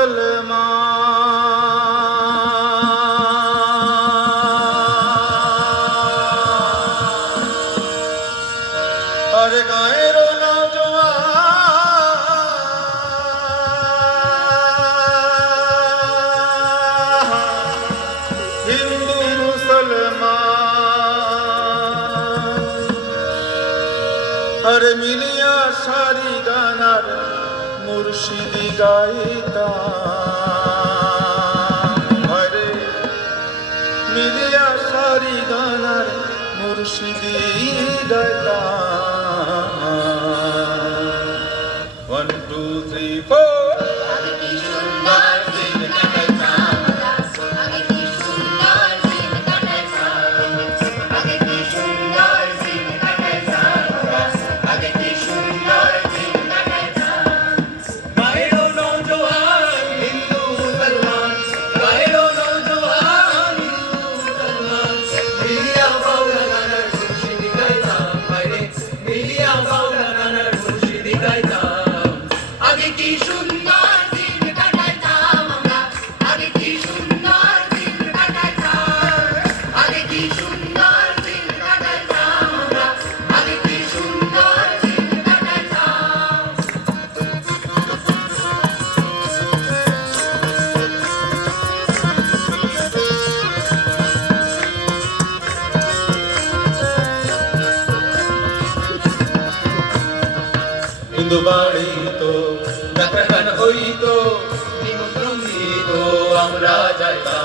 মুসলমান। আরে গায়ের আর মিলিয়া সারি গান মুর্শিদি গায়িতা হরে মিলিয়া সারি গানার মুর্শিদি গায়িতা ওয়ান টু থ্রি ফোর আমি কি সুন্দর ముందు బాడితో నటకన ఒయితో నిము బృంగితో అమరాజైతా